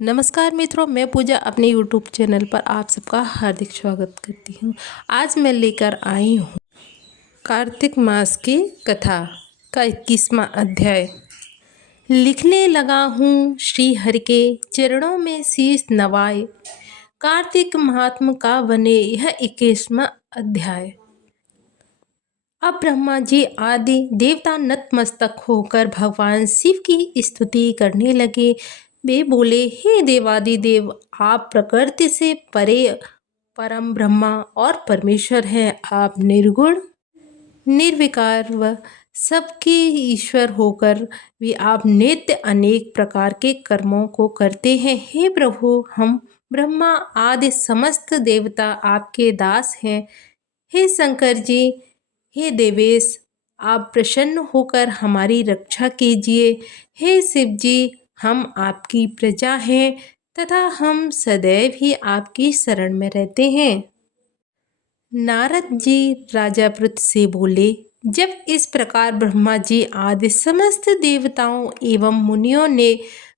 नमस्कार मित्रों, मैं पूजा अपने यूट्यूब चैनल पर आप सबका हार्दिक स्वागत करती हूँ। आज मैं लेकर आई हूँ कार्तिक मास की कथा का 21वां अध्याय। लिखने लगा हूँ श्री हरि के चरणों में शीश नवाए, कार्तिक महात्म का बने यह 21वां अध्याय। अब ब्रह्मा जी आदि देवता नतमस्तक होकर भगवान शिव की स्तुति करने लगे। वे बोले, हे देवादिदेव, आप प्रकृति से परे परम ब्रह्मा और परमेश्वर हैं। आप निर्गुण निर्विकार व सबके ईश्वर होकर भी आप नित्य अनेक प्रकार के कर्मों को करते हैं। हे प्रभु, हम ब्रह्मा आदि समस्त देवता आपके दास हैं। हे शंकर जी, हे देवेश, आप प्रसन्न होकर हमारी रक्षा कीजिए। हे शिव जी, हम आपकी प्रजा हैं तथा हम सदैव ही आपकी शरण में रहते हैं। नारद जी राजा पृथ से बोले, जब इस प्रकार ब्रह्मा जी आदि समस्त देवताओं एवं मुनियों ने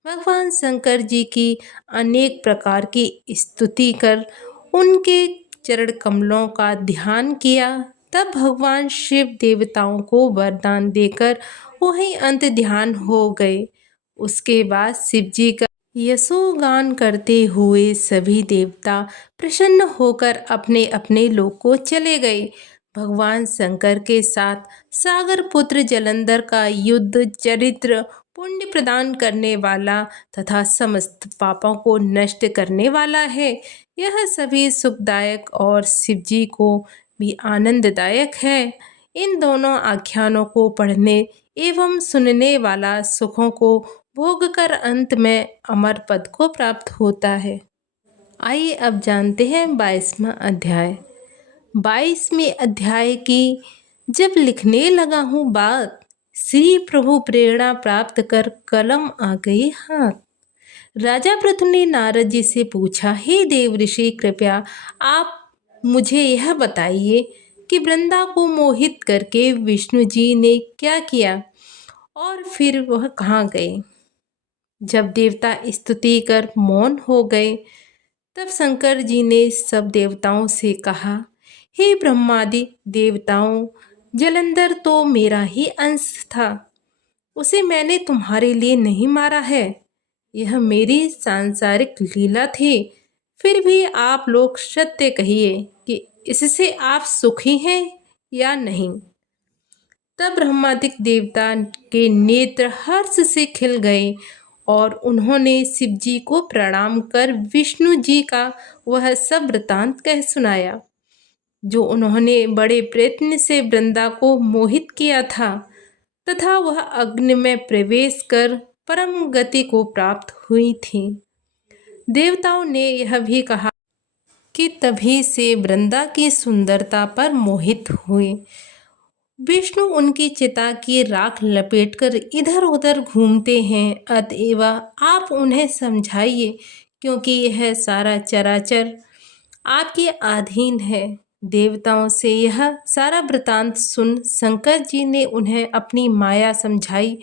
भगवान शंकर जी की अनेक प्रकार की स्तुति कर उनके चरण कमलों का ध्यान किया, तब भगवान शिव देवताओं को वरदान देकर वही अंत ध्यान हो गए। उसके बाद शिव जी का यशोगान करते हुए सभी देवता प्रसन्न होकर अपने अपने लोक को चले गए। भगवान शंकर के साथ सागर पुत्र जलंधर का युद्ध चरित्र पुण्य प्रदान करने वाला तथा समस्त पापों को नष्ट करने वाला है। यह सभी सुखदायक और शिव जी को भी आनंददायक है। इन दोनों आख्यानों को पढ़ने एवं सुनने वाला सुखों को भोग कर अंत में अमर पद को प्राप्त होता है। आइए अब जानते हैं 22वां अध्याय। 22वें अध्याय की जब लिखने लगा हूँ बात, श्री प्रभु प्रेरणा प्राप्त कर कलम आ गई हाथ। राजा पृथु ने नारद जी से पूछा, हे देव ऋषि, कृपया आप मुझे यह बताइए कि वृंदा को मोहित करके विष्णु जी ने क्या किया और फिर वह कहाँ गए। जब देवता स्तुति कर मौन हो गए, तब शंकर जी ने सब देवताओं से कहा, हे ब्रह्मादि देवताओं, जलंधर तो मेरा ही अंश था। उसे मैंने तुम्हारे लिए नहीं मारा है। यह मेरी सांसारिक लीला थी। फिर भी आप लोग सत्य कहिए कि इससे आप सुखी हैं या नहीं। तब ब्रह्मादिक देवता के नेत्र हर्ष से खिल गए और उन्होंने शिव जी को प्रणाम कर विष्णु जी का वह सब वृतांत कह सुनाया, जो उन्होंने बड़े प्रयत्न से वृंदा को मोहित किया था तथा वह अग्नि में प्रवेश कर परम गति को प्राप्त हुई थी। देवताओं ने यह भी कहा कि तभी से वृंदा की सुंदरता पर मोहित हुए। विष्णु उनकी चिता की राख लपेटकर इधर उधर घूमते हैं, अतएव आप उन्हें समझाइए, क्योंकि यह सारा चराचर आपके अधीन है। देवताओं से यह सारा वृतांत सुन शंकर जी ने उन्हें अपनी माया समझाई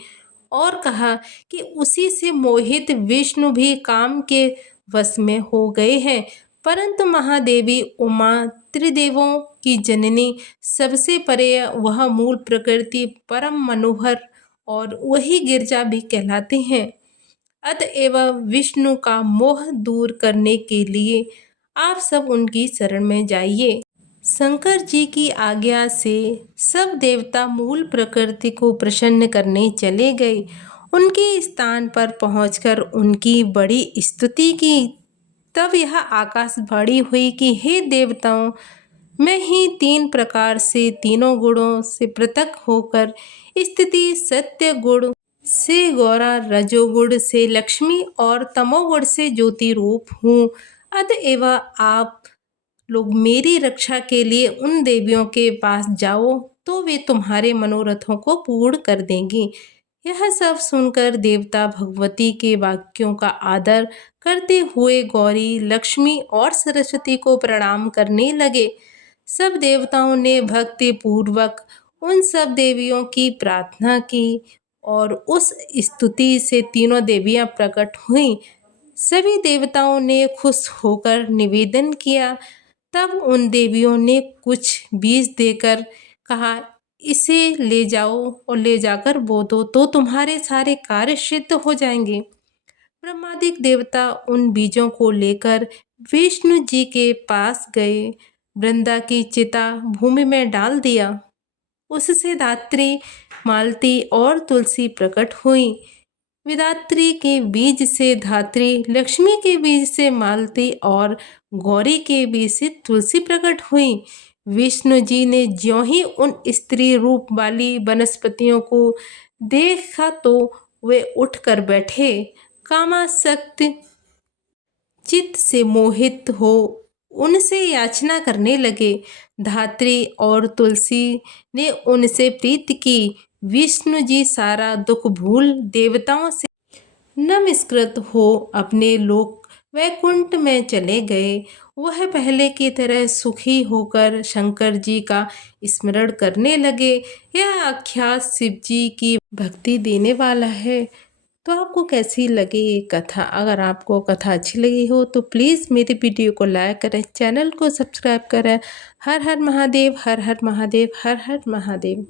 और कहा कि उसी से मोहित विष्णु भी काम के वश में हो गए हैं, परंतु महादेवी उमा त्रिदेवों की जननी, सबसे परे वह मूल प्रकृति परम मनोहर और वही गिरजा भी कहलाते हैं। अतएव विष्णु का मोह दूर करने के लिए आप सब उनकी शरण में जाइए। शंकर जी की आज्ञा से सब देवता मूल प्रकृति को प्रसन्न करने चले गए। उनके स्थान पर पहुंचकर उनकी बड़ी स्तुति की। तब यह आकाशवाणी हुई कि हे देवताओं, मैं ही 3 प्रकार से तीनों गुणों से पृथक होकर स्थिति सत्य गुण से गौरा, रजोगुण से लक्ष्मी और तमोगुण से ज्योति रूप हूँ। अतएव आप लोग मेरी रक्षा के लिए उन देवियों के पास जाओ, तो वे तुम्हारे मनोरथों को पूर्ण कर देंगी। यह सब सुनकर देवता भगवती के वाक्यों का आदर करते हुए गौरी, लक्ष्मी और सरस्वती को प्रणाम करने लगे। सब देवताओं ने भक्ति पूर्वक उन सब देवियों की प्रार्थना की और उस स्तुति से तीनों देवियां प्रकट हुईं। सभी देवताओं ने खुश होकर निवेदन किया। तब उन देवियों ने कुछ बीज देकर कहा, इसे ले जाओ और ले जाकर बो दो तो तुम्हारे सारे कार्य सिद्ध हो जाएंगे। ब्रह्मादिक देवता उन बीजों को लेकर विष्णु जी के पास गए। वृंदा की चिता भूमि में डाल दिया। उससे धात्री, मालती और तुलसी प्रकट हुई। विधात्री के बीज से धात्री, लक्ष्मी के बीज से मालती और गौरी के बीज से तुलसी प्रकट हुई। विष्णु जी ने ज्यों ही उन स्त्री रूप वाली वनस्पतियों को देखा तो वे उठकर बैठे। कामासक्त चित्त से मोहित हो उनसे याचना करने लगे। धात्री और तुलसी ने उनसे प्रीति की। विष्णु जी सारा दुख भूल देवताओं से नमस्कृत हो अपने लोक वैकुंठ में चले गए। वह पहले की तरह सुखी होकर शंकर जी का स्मरण करने लगे। यह आख्यान शिव जी की भक्ति देने वाला है। तो आपको कैसी लगी ये कथा? अगर आपको कथा अच्छी लगी हो तो प्लीज़ मेरी वीडियो को लाइक करें, चैनल को सब्सक्राइब करें। हर हर महादेव, हर हर महादेव, हर हर महादेव।